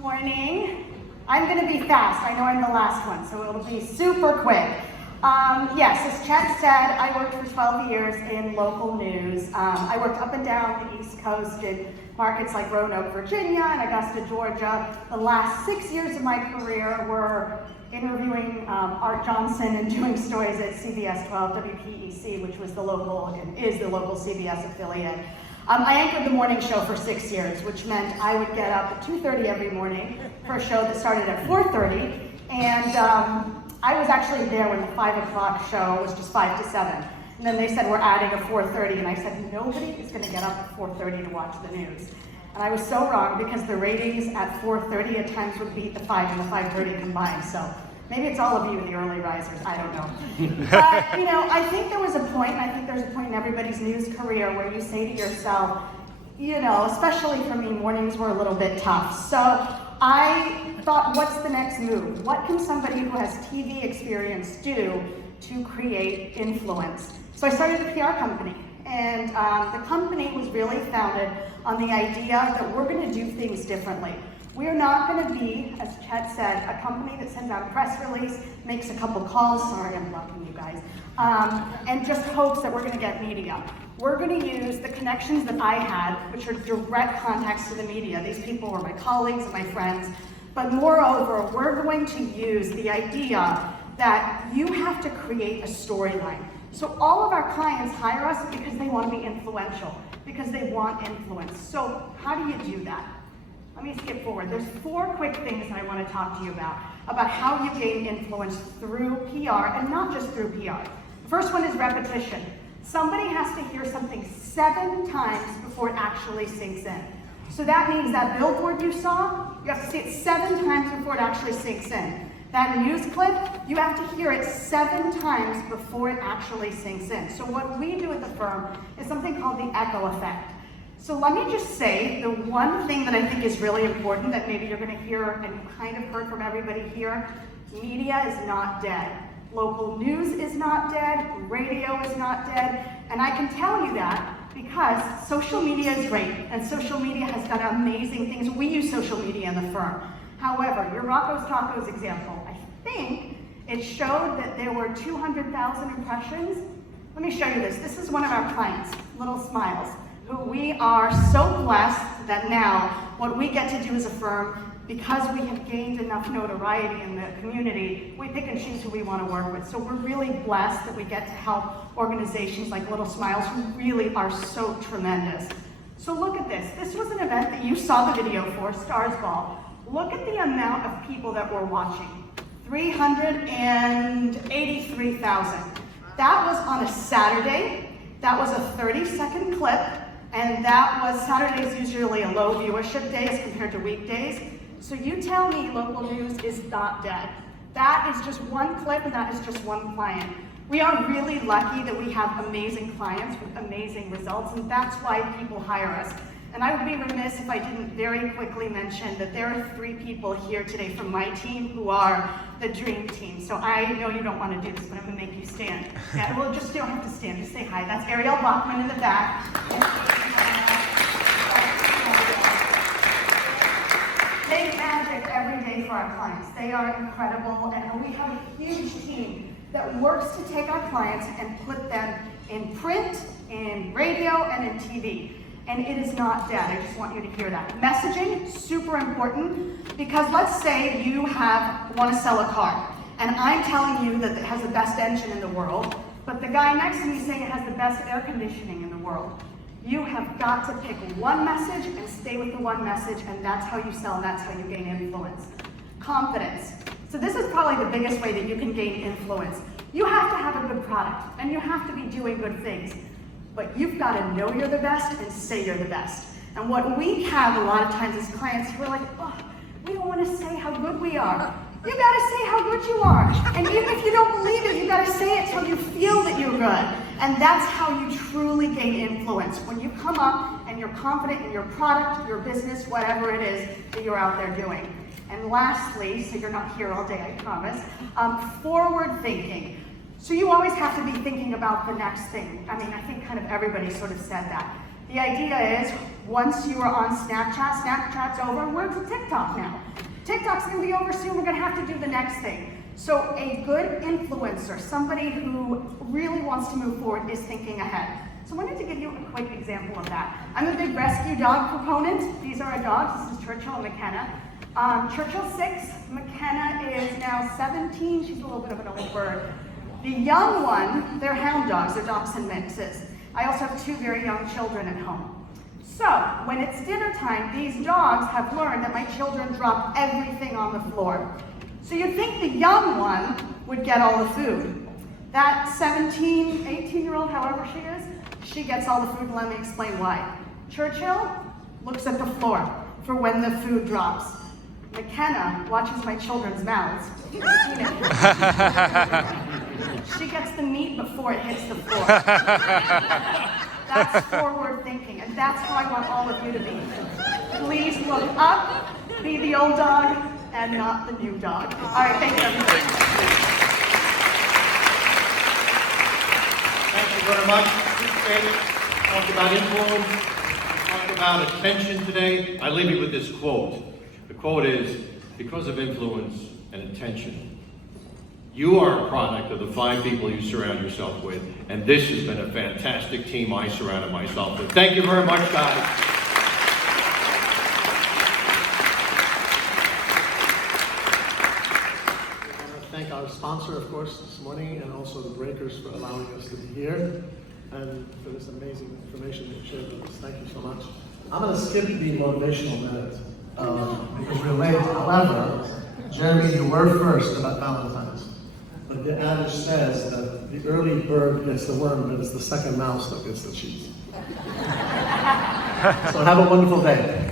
Morning. I'm going to be fast. I know I'm the last one, so it'll be super quick. Yes, as Chet said, I worked for 12 years in local news. I worked up and down the East Coast in markets like Roanoke, Virginia, and Augusta, Georgia. The last 6 years of my career were interviewing Art Johnson and doing stories at CBS 12 WPEC, which was the local and is the local CBS affiliate. I anchored the morning show for 6 years, which meant I would get up at 2:30 every morning for a show that started at 4:30, and I was actually there when the 5 o'clock show was just 5 to 7. And then they said, we're adding a 4:30, and I said, nobody is going to get up at 4:30 to watch the news. And I was so wrong, because the ratings at 4:30 at times would beat the 5 and the 5:30 combined. So maybe it's all of you, the early risers, I don't know. But, you know, I think there was a point, and I think there's a point in everybody's news career where you say to yourself, you know, especially for me, mornings were a little bit tough. So I thought, what's the next move? What can somebody who has TV experience do to create influence? So I started a PR company, and the company was really founded on the idea that we're going to do things differently. We are not going to be, as Chet said, a company that sends out a press release, makes a couple calls, sorry I'm blocking you guys, and just hopes that we're going to get media. We're going to use the connections that I had, which are direct contacts to the media. These people were my colleagues and my friends. But moreover, we're going to use the idea that you have to create a storyline. So all of our clients hire us because they want to be influential, because they want influence. So how do you do that? Let me skip forward. There's 4 quick things I want to talk to you about how you gain influence through PR, and not just through PR. The first one is repetition. Somebody has to hear something 7 times before it actually sinks in. So that means that billboard you saw, you have to see it 7 times before it actually sinks in. That news clip, you have to hear it 7 times before it actually sinks in. So what we do at the firm is something called the echo effect. So let me just say the one thing that I think is really important that maybe you're going to hear, and you kind of heard from everybody here: media is not dead. Local news is not dead, radio is not dead, and I can tell you that because social media is great, and social media has done amazing things. We use social media in the firm. However, your Rocco's Tacos example, I think it showed that there were 200,000 impressions. Let me show you this. This is one of our clients, Little Smiles, who we are so blessed that now what we get to do as a firm, because we have gained enough notoriety in the community, we pick and choose who we want to work with. So we're really blessed that we get to help organizations like Little Smiles, who really are so tremendous. So look at this. This was an event that you saw the video for, Stars Ball. Look at the amount of people that were watching. 383,000. That was on a Saturday. That was a 30-second clip. And that was, Saturday is usually a low viewership day as compared to weekdays. So you tell me local news is not dead. That is just one clip, and that is just one client. We are really lucky that we have amazing clients with amazing results, and that's why people hire us. And I would be remiss if I didn't very quickly mention that there are 3 people here today from my team who are the dream team. So I know you don't want to do this, but I'm going to make you stand. Yeah, well, just you don't have to stand, just say hi. That's Ariel Bachman in the back. They magic every day for our clients. They are incredible, and we have a huge team that works to take our clients and put them in print, in radio, and in TV. And it is not dead. I just want you to hear that. Messaging, super important, because let's say you want to sell a car, and I'm telling you that it has the best engine in the world, but the guy next to me is saying it has the best air conditioning in the world. You have got to pick one message and stay with the one message, and that's how you sell, and that's how you gain influence. Confidence. So this is probably the biggest way that you can gain influence. You have to have a good product, and you have to be doing good things. But you've got to know you're the best and say you're the best. And what we have a lot of times as clients, we're like, oh, we don't want to say how good we are. You got to say how good you are. And even if you don't believe it, you got to say it till you feel that you're good. And that's how you truly gain influence. When you come up and you're confident in your product, your business, whatever it is that you're out there doing. And lastly, so you're not here all day, I promise, forward thinking. So you always have to be thinking about the next thing. I mean, I think kind of everybody sort of said that. The idea is, once you are on Snapchat, Snapchat's over, we're to TikTok now. TikTok's gonna be over soon, we're gonna have to do the next thing. So a good influencer, somebody who really wants to move forward, is thinking ahead. So I wanted to give you a quick example of that. I'm a big rescue dog proponent. These are our dogs. This is Churchill and McKenna. Churchill's 6, McKenna is now 17. She's a little bit of an old bird. The young one, they're hound dogs, they're dachshund mixes. I also have 2 very young children at home. So when it's dinner time, these dogs have learned that my children drop everything on the floor. So you'd think the young one would get all the food. That 17, 18-year-old, however she is, she gets all the food, and let me explain why. Churchill looks at the floor for when the food drops. McKenna watches my children's mouths. She gets the meat before it hits the floor. That's forward thinking, and that's how I want all of you to be. Please look up, be the old dog, and not the new dog. All right, thank you, everybody. Thank you very much. Talked about influence, talked about attention today. I leave you with this quote. The quote is, because of influence and attention, you are a product of the 5 people you surround yourself with, and this has been a fantastic team I surrounded myself with. Thank you very much, guys. I want to thank our sponsor, of course, this morning, and also the Breakers for allowing us to be here, and for this amazing information that you shared with us. Thank you so much. I'm going to skip the motivational minute because we're late. However, Jeremy, you were first about Valentine's. But the adage says that the early bird gets the worm, but it's the second mouse that gets the cheese. So have a wonderful day.